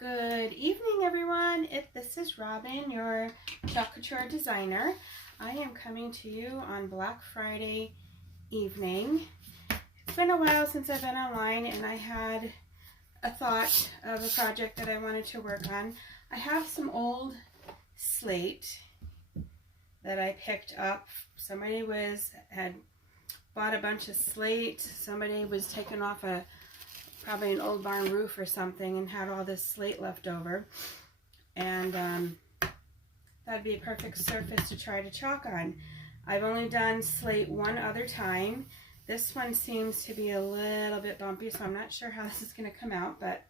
Good evening, everyone. This is Robin, your chalk couture designer. I am coming to you on Black Friday evening. It's been a while since I've been online, and I had a thought of a project that I wanted to work on. I have some old slate that I picked up. Somebody had bought a bunch of slate. Somebody was taking off probably an old barn roof or something and had all this slate left over, and that'd be a perfect surface to try to chalk on. I've only done slate one other time. This one seems to be a little bit bumpy, so I'm not sure how this is going to come out, but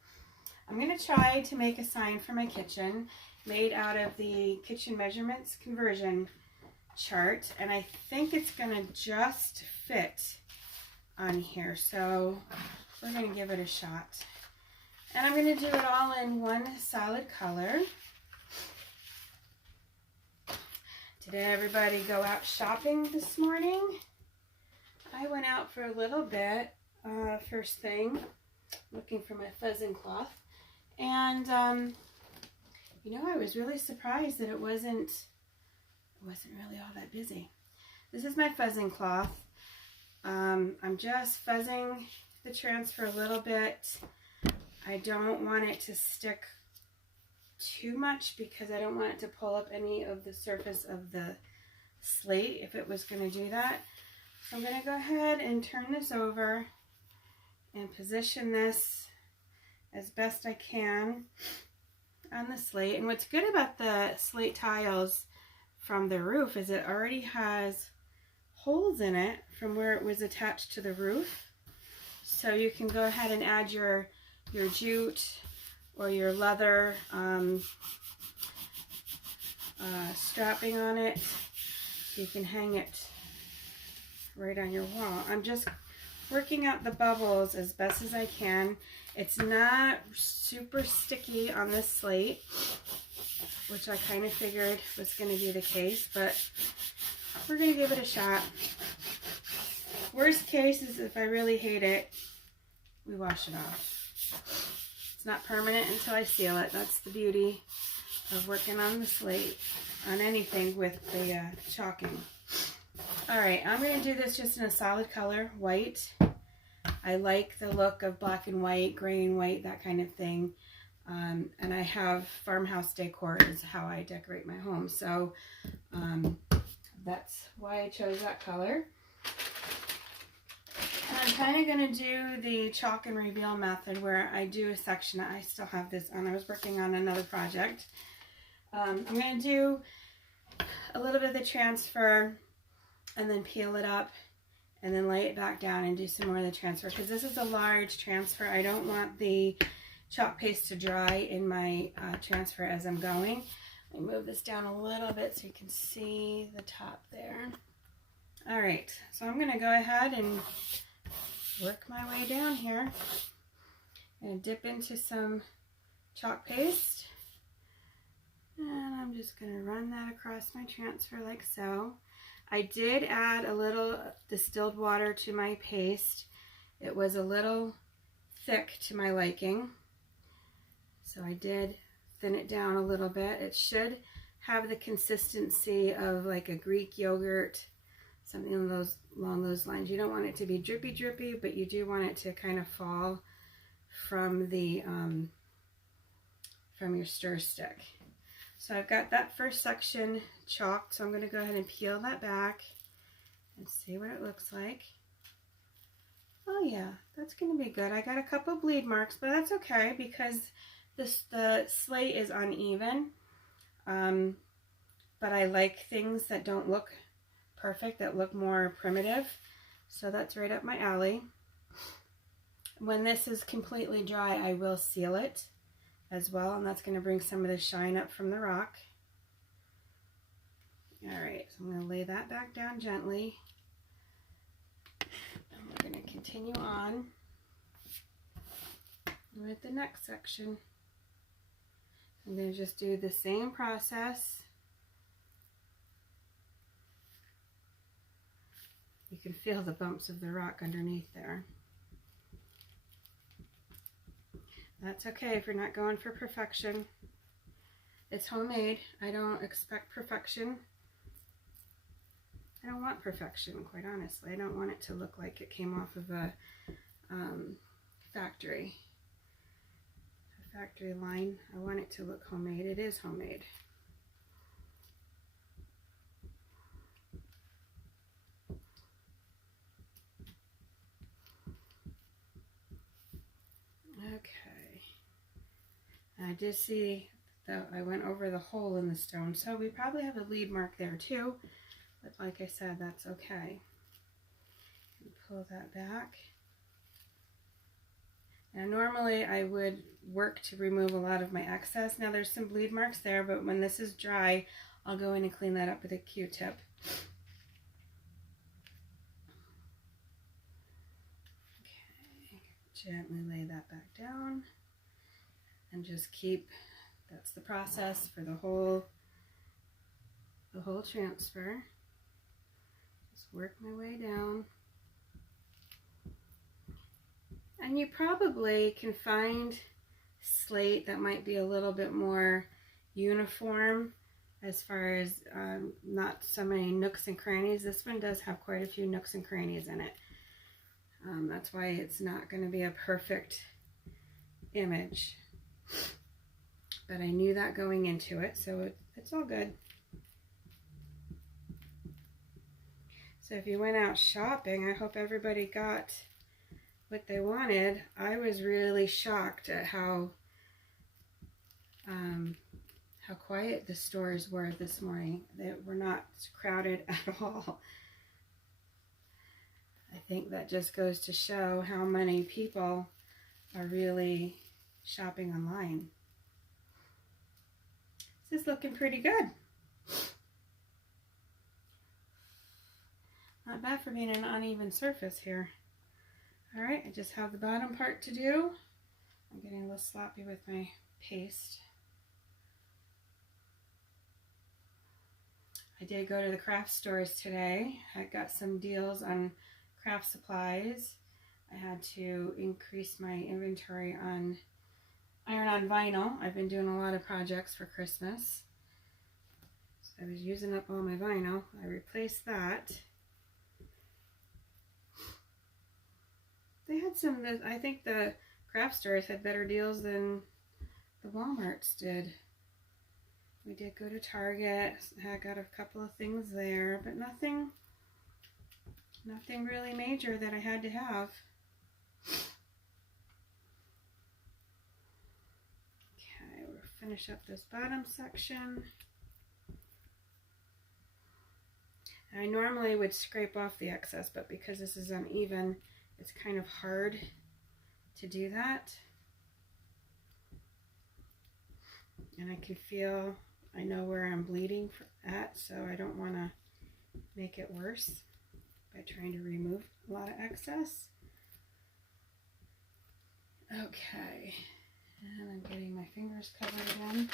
I'm going to try to make a sign for my kitchen made out of the kitchen measurements conversion chart, and I think it's going to just fit on here, so we're going to give it a shot. And I'm going to do it all in one solid color. Did everybody go out shopping this morning? I went out for a little bit, first thing, looking for my pheasant cloth. And, you know, I was really surprised that it wasn't really all that busy. This is my pheasant cloth. I'm just fuzzing the transfer a little bit. I don't want it to stick too much because I don't want it to pull up any of the surface of the slate if it was going to do that. So I'm going to go ahead and turn this over and position this as best I can on the slate. And what's good about the slate tiles from the roof is it already has holes in it from where it was attached to the roof. So you can go ahead and add your jute or your leather strapping on it. So you can hang it right on your wall. I'm just working out the bubbles as best as I can. It's not super sticky on this slate, which I kind of figured was going to be the case, but we're going to give it a shot. Worst case is if I really hate it, we wash it off. It's not permanent until I seal it. That's the beauty of working on the slate, on anything with the chalking. Alright, I'm going to do this just in a solid color, white. I like the look of black and white, gray and white, that kind of thing. And I have farmhouse decor is how I decorate my home. So that's why I chose that color. And I'm kind of going to do the chalk and reveal method where I do a section. I still have this on. I was working on another project. I'm going to do a little bit of the transfer and then peel it up and then lay it back down and do some more of the transfer because this is a large transfer. I don't want the chalk paste to dry in my transfer as I'm going. Let me move this down a little bit so you can see the top there. All right, so I'm going to go ahead and work my way down here and dip into some chalk paste. And I'm just going to run that across my transfer like so. I did add a little distilled water to my paste. It was a little thick to my liking, so I did thin it down a little bit. It should have the consistency of like a Greek yogurt, something along those lines. You don't want it to be drippy drippy, but you do want it to kind of fall from the from your stir stick. So I've got that first section chalked, so I'm going to go ahead and peel that back and see what it looks like. Oh yeah, that's going to be good. I got a couple bleed marks, but that's okay because the slate is uneven. But I like things that don't look perfect, that look more primitive. So that's right up my alley. When this is completely dry, I will seal it as well, and that's going to bring some of the shine up from the rock. Alright, so I'm going to lay that back down gently. And we're going to continue on with the next section. I'm going to just do the same process. You can feel the bumps of the rock underneath there. That's okay if you're not going for perfection. It's homemade. I don't expect perfection. I don't want perfection, quite honestly. I don't want it to look like it came off of a factory line. I want it to look homemade. It is homemade. Okay. I did see that I went over the hole in the stone, so we probably have a lead mark there too, but like I said, that's okay. Pull that back. Now normally I would work to remove a lot of my excess. Now there's some bleed marks there, but when this is dry, I'll go in and clean that up with a Q-tip. Okay, gently lay that back down and just keep, that's the process for the whole transfer. Just work my way down. And you probably can find slate that might be a little bit more uniform as far as not so many nooks and crannies. This one does have quite a few nooks and crannies in it. That's why it's not going to be a perfect image. But I knew that going into it, so it's all good. So if you went out shopping, I hope everybody got what they wanted. I was really shocked at how quiet the stores were this morning. They were not crowded at all. I think that just goes to show how many people are really shopping online. This is looking pretty good. Not bad for being an uneven surface here. All right, I just have the bottom part to do. I'm getting a little sloppy with my paste. I did go to the craft stores today. I got some deals on craft supplies. I had to increase my inventory on iron-on vinyl. I've been doing a lot of projects for Christmas. So I was using up all my vinyl. I replaced that. They had some, I think the craft stores had better deals than the Walmarts did. We did go to Target. I got a couple of things there, but nothing really major that I had to have. Okay, we'll finish up this bottom section. I normally would scrape off the excess, but because this is uneven, it's kind of hard to do that. And I can feel, I know where I'm bleeding at, so I don't want to make it worse by trying to remove a lot of excess. Okay, and I'm getting my fingers covered again.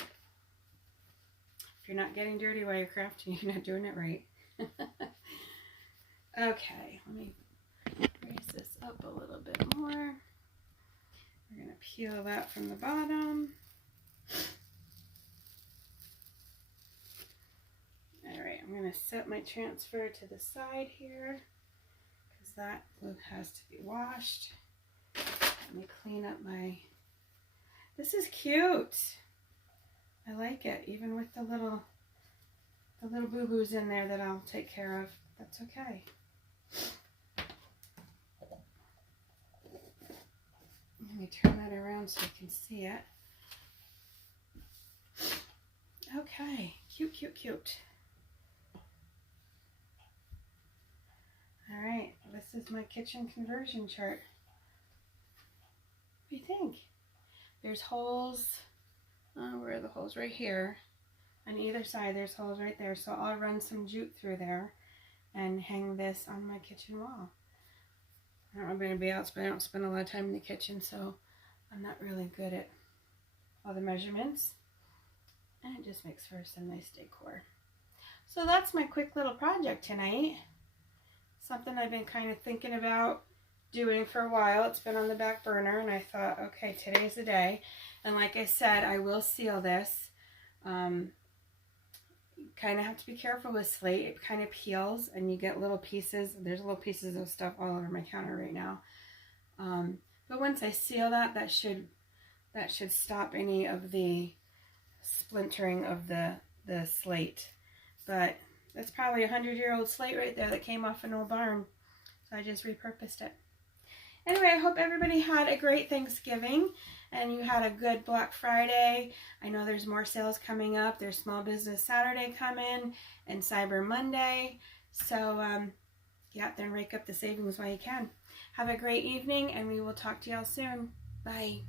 If you're not getting dirty while you're crafting, you're not doing it right. Okay, let me raise this up a little bit more. We're going to peel that from the bottom. Alright, I'm going to set my transfer to the side here because that has to be washed. Let me clean up my... This is cute. I like it, even with the little boo-boos in there that I'll take care of. That's okay. Let me turn that around so you can see it. Okay, cute, cute, cute. All right, this is my kitchen conversion chart. What do you think? There's holes. Where are the holes? Right here. On either side, there's holes right there. So I'll run some jute through there and hang this on my kitchen wall. I don't know if anybody else, but I don't spend a lot of time in the kitchen, so I'm not really good at all the measurements. And it just makes for some nice decor. So that's my quick little project tonight. Something I've been kind of thinking about doing for a while. It's been on the back burner, and I thought, okay, today's the day. And like I said, I will seal this. Kind of have to be careful with slate. It kind of peels, and you get little pieces. There's little pieces of stuff all over my counter right now. But once I seal that, that should stop any of the splintering of the slate. But that's probably a 100-year-old slate right there that came off an old barn. So I just repurposed it. Anyway, I hope everybody had a great Thanksgiving and you had a good Black Friday. I know there's more sales coming up. There's Small Business Saturday coming and Cyber Monday. So, yeah, then rake up the savings while you can. Have a great evening, and we will talk to y'all soon. Bye.